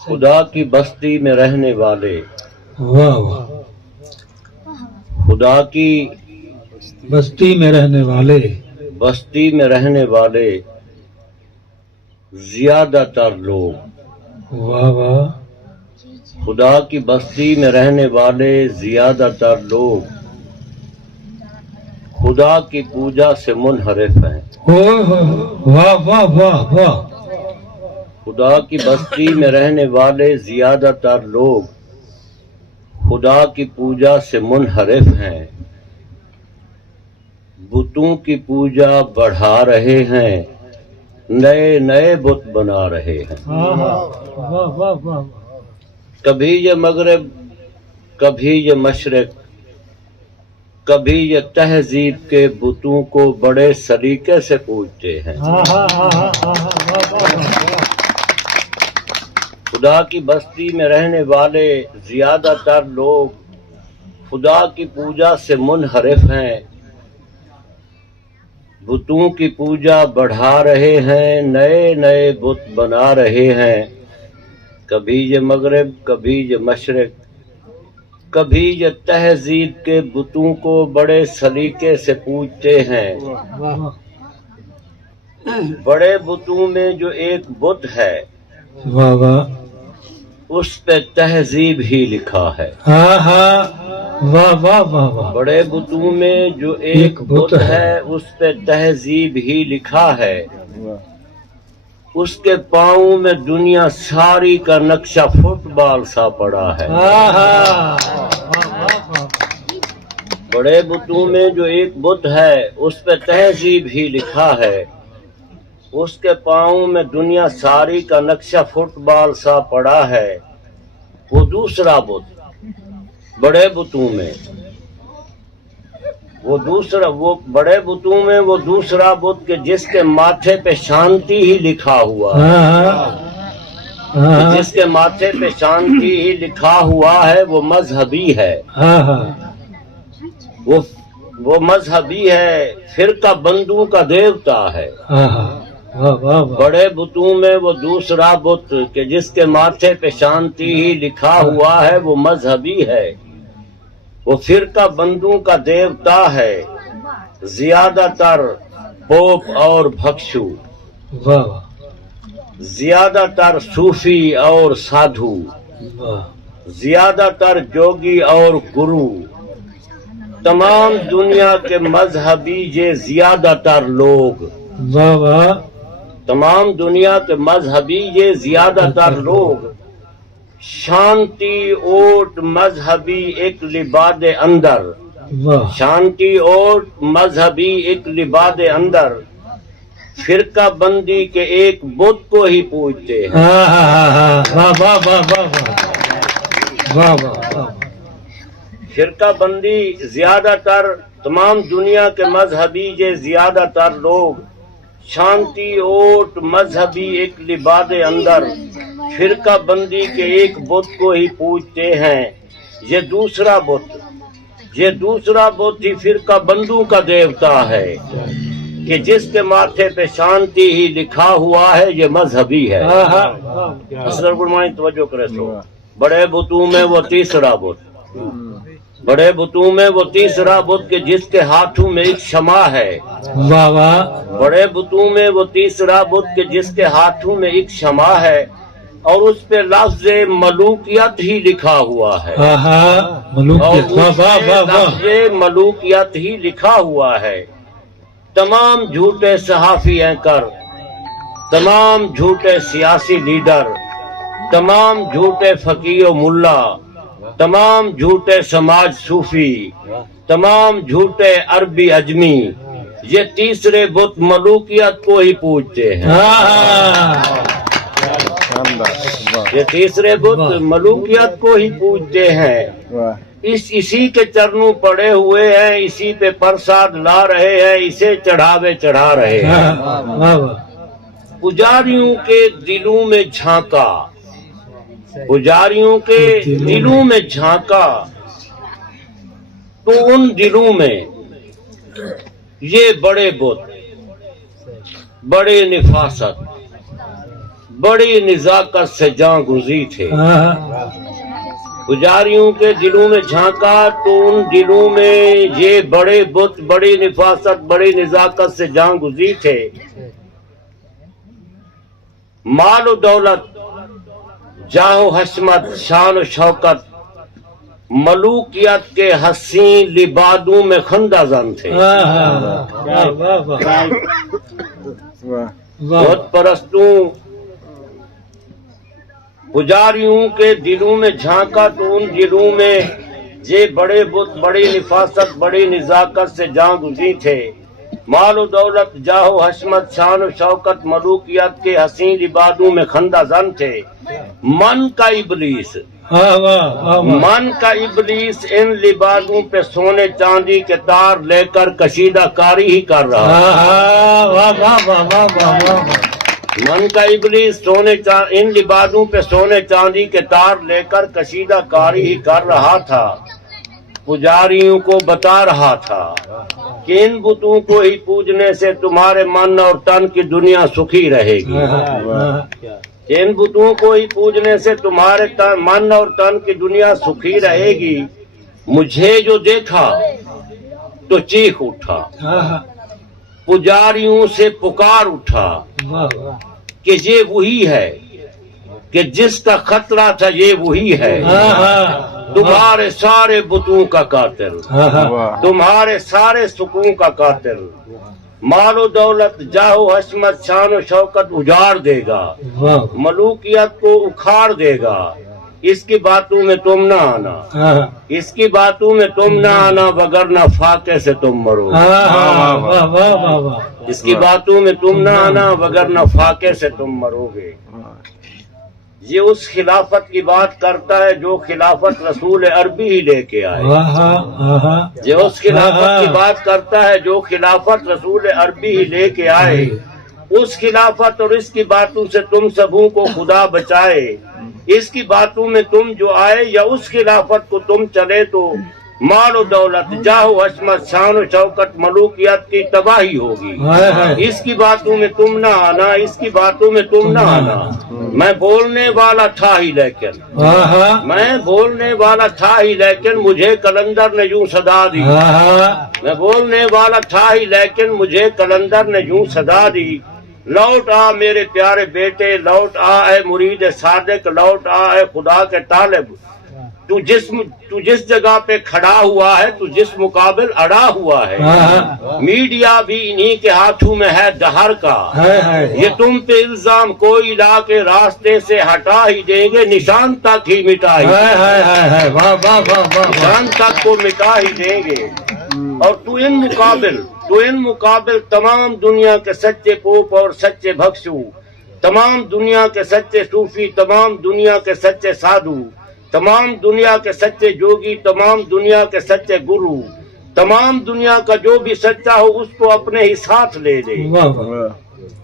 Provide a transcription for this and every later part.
خدا کی بستی میں رہنے والے، واہ واہ، خدا کی بستی میں رہنے والے، بستی میں رہنے والے زیادہ تر لوگ، واہ واہ، خدا کی بستی میں رہنے والے زیادہ تر لوگ خدا کی پوجا سے منحرف ہیں۔ واہ واہ واہ واہ، خدا کی بستی میں رہنے والے زیادہ تر لوگ خدا کی پوجا سے منحرف ہیں، بتوں کی پوجا بڑھا رہے ہیں، نئے نئے بت بنا رہے ہیں۔ واہ واہ واہ، کبھی یہ مغرب، کبھی یہ مشرق، کبھی یہ تہذیب کے بتوں کو بڑے سلیقے سے پوجتے ہیں۔ خدا کی بستی میں رہنے والے زیادہ تر لوگ خدا کی پوجا سے منحرف ہیں، بتوں کی پوجا بڑھا رہے ہیں، نئے نئے بت بنا رہے ہیں۔ کبھی یہ مغرب، کبھی یہ مشرق، کبھی یہ تہذیب کے بتوں کو بڑے سلیقے سے پوجتے ہیں۔ بڑے بتوں میں جو ایک بت ہے واہ واہ، اس پہ تہذیب ہی لکھا ہے۔ واہ واہ واہ واہ، بڑے بتوں میں جو ایک بت ہے اس پہ تہذیب ہی لکھا ہے، اس کے پاؤں میں دنیا ساری کا نقشہ فٹ بال سا پڑا ہے۔ بڑے بتوں میں جو ایک بت ہے اس پہ تہذیب ہی لکھا ہے، اس کے پاؤں میں دنیا ساری کا نقشہ فٹ بال سا پڑا ہے۔ وہ دوسرا بت بڑے بتوں میں، وہ بڑے بتوں میں وہ دوسرا بت کہ جس کے ماتھے پہ شانتی ہی لکھا ہوا ہے، جس کے ماتھے پہ شانتی ہی لکھا ہوا ہے، وہ مذہبی ہے، وہ مذہبی ہے، فرقہ بندوں کا دیوتا ہے۔ بڑے بتوں میں وہ دوسرا بت کہ جس کے ماتھے پہ شانتی ہی لکھا ہوا ہے، وہ مذہبی ہے، وہ فرقہ بندوں کا دیوتا ہے، زیادہ تر پوپ اور بھکشو، زیادہ تر صوفی اور سادھو، زیادہ تر جوگی اور گرو، تمام دنیا کے مذہبی یہ زیادہ تر لوگ، تمام دنیا کے مذہبی یہ زیادہ تر لوگ شانتی اوٹ مذہبی ایک لباد اندر، شانتی اوٹ مذہبی ایک لباد اندر فرقہ بندی کے ایک بت کو ہی پوجتے ہیں۔ فرقہ بندی زیادہ تر تمام دنیا کے مذہبی یہ زیادہ تر لوگ شانتی اوٹ مذہبی ایک لباد اندر فرقہ بندی کے ایک بت کو ہی پوجتے ہیں۔ یہ دوسرا بت ہی فرقہ بندوں کا دیوتا ہے کہ جس کے ماتھے پہ شانتی ہی لکھا ہوا ہے، یہ مذہبی ہے۔ اصغر فرمائیں، توجہ کرے تو بڑے بتوں میں وہ تیسرا بت، بڑے بتوں میں وہ تیسرا بت کہ جس کے ہاتھوں میں ایک شمع ہے۔ بڑے بتوں میں وہ تیسرا بت کہ جس کے ہاتھوں میں ایک شمع ہے اور اس پہ لفظ ملوکیت ہی لکھا ہوا ہے، لفظ ملوکیت ہی لکھا ہوا ہے۔ تمام جھوٹے صحافی اینکر، تمام جھوٹے سیاسی لیڈر، تمام جھوٹے فقیہ و ملا، تمام جھوٹے سماج صوفی، تمام جھوٹے عربی اجمی یہ تیسرے بت ملوکیت کو ہی پوجتے ہیں۔ یہ تیسرے بت ملوکیت کو ہی پوجتے ہیں، اسی کے چرنوں پڑے ہوئے ہیں، اسی پہ پرساد لا رہے ہیں، اسے چڑھاوے چڑھا رہے ہیں۔ پجاریوں کے دلوں میں جھانکا، پجاریوں کے دلوں میں جھانکا تو ان دلوں میں یہ بڑے بت، بڑے نفاست، बड़ी निजाकत से जां गुज़ी थे। पुजारियों के दिलों में झांका तो उन दिलों में ये बड़े बुत बड़ी निफासत बड़ी निजाकत से जां गुज़ी थे। माल दौलत जाहो हशमत शान शौकत मलूकियत के हसीन लिबादों में खंदा जन थे। बुत परस्तों पुजारियों के दिलों में झांका तो उन दिलों में ये बड़े बुत बड़ी निफासत बड़ी निजाकत से जां गुज़ी थे। मालो दौलत जाहो हशमत शान शौकत मलूकियत के हसीन लिबादों में खंदा जन थे। मन का इबलीस इन लिबादों पे सोने चांदी के तार लेकर कशीदा कारी ही कर रहा। मन का इबलीस इन लिबादों पे सोने चांदी के तार लेकर कशीदा कारी ही कर रहा था। पुजारियों को बता रहा था कि इन बुतों को ही पूजने से तुम्हारे मन और तन की दुनिया सुखी रहेगी। इन बुतों को ही पूजने से तुम्हारे मन और तन की दुनिया सुखी रहेगी। मुझे जो देखा तो चीख उठा, पुजारियों से पुकार उठा कि ये वही है कि जिसका खतरा था, ये वही है। तुम्हारे सारे बुतों का कातिल, तुम्हारे सारे सुकून का कातिल। मालो दौलत जाहो हशमत शान शौकत उजाड़ देगा, मलूकियत को उखाड़ देगा। इसकी बातों में तुम ना आना, इसकी बातों में तुम ना आना, वगरना फाके से तुम मरोगे। इसकी बातों में तुम ना आना, वगरना फाके से तुम मरोगे। ये उस खिलाफत की बात करता है जो खिलाफत रसूल अरबी ही लेके आए। ये उस खिलाफत की बात करता है जो खिलाफत रसूल अरबी ही लेके आए। उस खिलाफत और इसकी बातों से तुम सबों को खुदा बचाए। इसकी बातों में तुम जो आए या उस खिलाफत को तुम चले तो मालो दौलत जाहो हशमत शान शौकत मलूकियत की तबाही होगी। इसकी बातों में तुम ना आना, इसकी बातों में तुम ना आना। मैं बोलने वाला था ही लेकिन, मैं बोलने वाला था ही लेकिन मुझे कलंदर ने यूं सदा दी। मैं बोलने वाला था ही लेकिन मुझे कलंदर ने यूं सदा दी। लौट आ मेरे प्यारे बेटे, लौट आ ए मुरीद सादिक, लौट आ ए खुदा के तालिब। तू जिस जगह पे खड़ा हुआ है, तू जिस मुकाबिल अड़ा हुआ है, मीडिया भी इन्हीं के हाथों में है दहर का। ये तुम पे इल्जाम कोई ला के रास्ते से हटा ही देंगे, निशान तक ही मिटा ही, निशान तक को मिटा ही देंगे। और तू इन मुकाबिल तमाम दुनिया के सच्चे पोप और सच्चे भक्सू, तमाम दुनिया के सच्चे सूफी, तमाम दुनिया के सच्चे साधु, तमाम दुनिया के सच्चे जोगी, तमाम दुनिया के सच्चे गुरु, तमाम दुनिया का जो भी सच्चा हो उसको अपने ही साथ ले ले।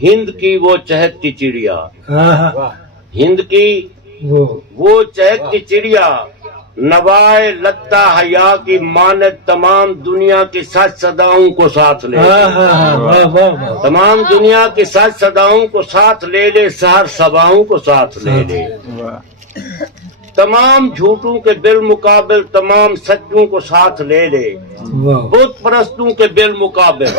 हिंद की वो चहकती चिड़िया, हिंद की वो चहकती चिड़िया, नवाए लत्ता हया की मानद तमाम दुनिया की सच सदाओं को साथ ले ले। तमाम दुनिया की सच सदाओं को साथ ले ले, सहर सबाओं को साथ ले ले। तमाम झूठों के बिल मुकाबिल तमाम सच्चों को साथ ले ले। बुत परस्तों के बिल मुकाबिल,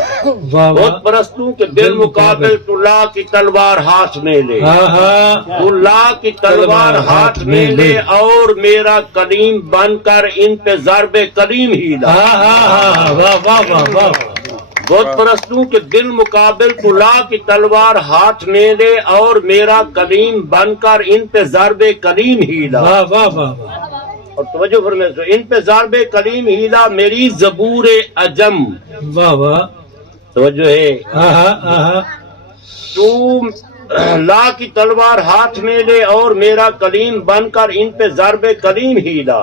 बुत परस्तों के बिल मुकाबिल तू ला की तलवार हाथ में ले, तू ला की तलवार हाथ में ले और मेरा कलीम बनकर इन पे ज़रबे कलीम ही ला। बुत परस्तों के बिल मुकाबिल तू ला की तलवार हाथ में ले और मेरा कलीम बनकर इन पे ज़रबे कलीम ही ला। और तवज्जो फरमाइए, इन पे ज़रबे कलीम ही ला मेरी ज़बूर अजम। तवज्जो है, तू ला की तलवार हाथ में ले और मेरा कलीम बनकर इन पे ज़रबे कलीम ही ला।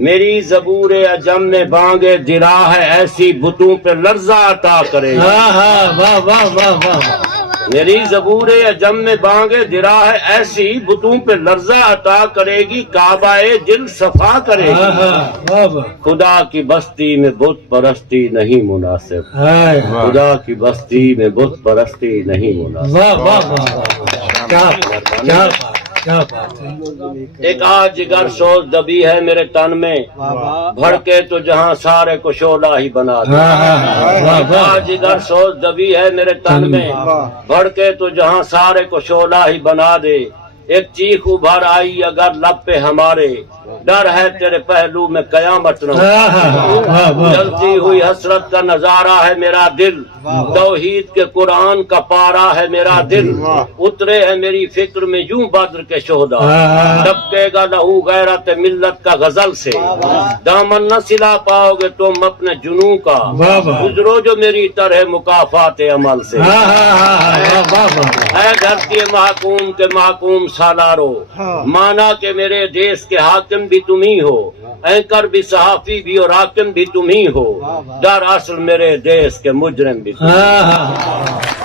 मेरी ज़बूर अजम में बांगे दिरा है ऐसी बुतों पे लर्जा अता करे। मेरी ज़बूर अजम में बांगे दिरा है ऐसी बुतों पे लर्जा अता करेगी, काबाए दिल सफा करेगी। खुदा की बस्ती में बुत परस्ती नहीं मुनासिब, खुदा की बस्ती में बुत परस्ती नहीं मुनासिब। کیا بات کیا بات کیا بات ہے ایک آج جگر سوز دبی ہے میرے تن میں بھڑکے تو جہاں سارے کو شعلہ ہی بنا دے واہ واہ آج جگر سوز دبی ہے میرے تن میں بھڑکے تو جہاں سارے کو شعلہ ہی بنا دے ایک چیخ ابھر آئی اگر لب پہ ہمارے ڈر ہے تیرے پہلو میں قیامت نہ ہو جلتی ہوئی حسرت کا نظارہ ہے میرا دل توحید کے قرآن کا پارا ہے میرا دل اترے ہے میری فکر میں یوں بدر کے شہدا ٹپکے گا لہو غیرت ملت کا غزل سے دامن نہ سلا پاؤ گے تم اپنے جنوں کا گزرو جو میری طرح مکافات عمل سے اے دھرتی محکوم کے محکوم سالارو مانا کہ میرے دیس کے حاکم بھی تم ہی ہو اینکر بھی صحافی بھی اور حاکم بھی تم ہی ہو در اصل میرے دیس کے مجرم بھی تم ہی ہو